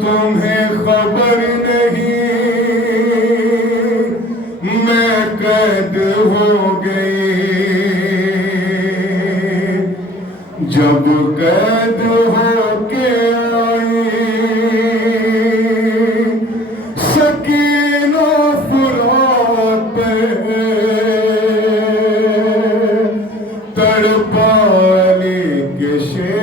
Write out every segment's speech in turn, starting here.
تمہیں خبر نہیں میں قید ہو گئی جب قید ہو کے آئی سکینہ فرات پہ تڑپا لی کے شیطا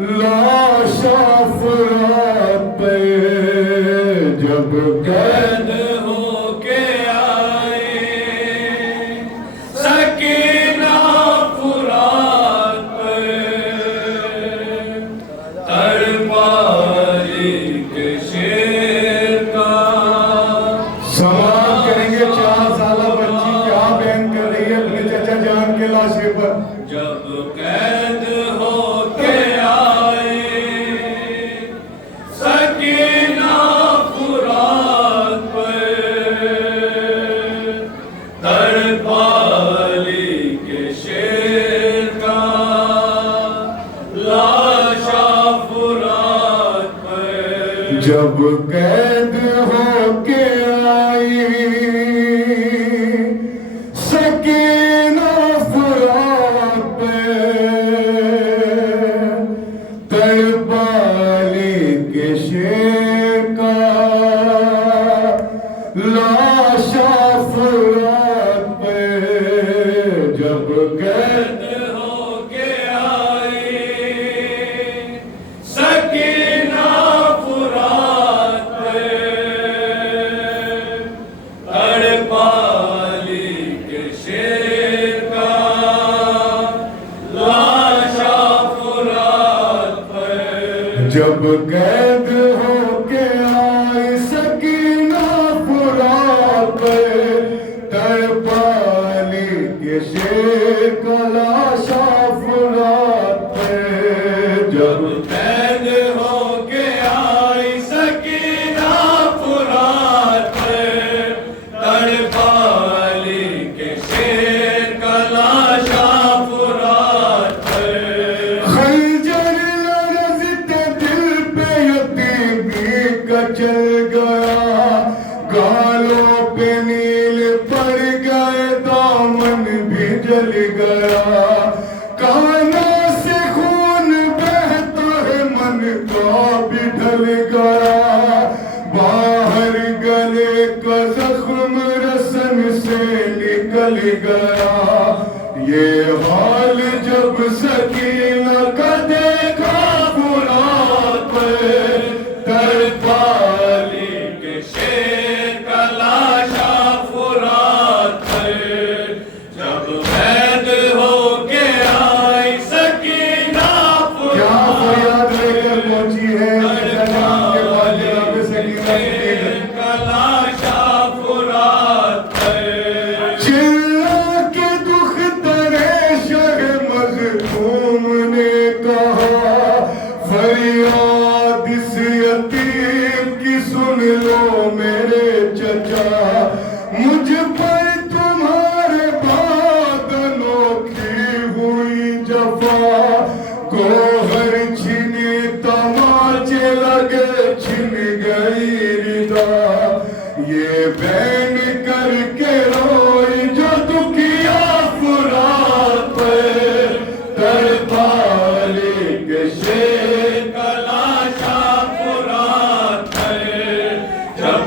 لاشا فرات پہ جب قید ہو کے آئی سکینہ فرات پہ تڑپا لی کے شیطا سوال کریں گے 4 سالہ بچی کیا بیان کر رہی ہے اپنے چچا جان کے لاشے پر جب قید ہو کے آئی سکینہ فرات پہ تڑپا لی کے شیطا لاشا فرات پہ جب قید ہو کے آئی سکینہ فرات پہ تڑپا لی کے شیطا لاشا فرات پہ جب قید ہو کے آئی سکینہ فرات پہ تڑپا لی کے شیطا لاشا فرات پہ جب قید ہو کے آئی سکینہ فرات پہ تڑپا لی کے شیطا لاشا فرات پہ جب قید ہو کے آئی سکینہ فرات پہ تڑپا لی کے شیطا لاشا فرات پہ خنجر لرزتے دل پہ یتیمی کا چل گیا گالوں پہ نیل پڑ گئے دامن بھی جل گیا کانوں سے خون بہتا ہے من کا بھی ڈھل گیا باہر گلے کا زخم رسن سے نکل گیا یہ حال جب سکینہ کا دیکھا فرات پہ تڑپا لی کے شیطا لاشا فرات پہ جب قید ہو کے آئی سکینہ فرات کیا فریاد لے کر پہنچی ہے جناب کے بعد جناب سکینہ کا لاشا فرات پہ چلا کے دکھ ترے شہ مظلوم نے کہا فریاد اس یتیم کی سن لو میرے چچا مجھ پر تمہارے بعد انوکھی ہوئی جفا گوہر چھنی تماچے لگے چھن گئی ردا یہ بین کر کے روئی جو دکھیا فرات پہ تڑپا لی کے شیطا لاشا فرات پہ جب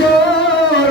4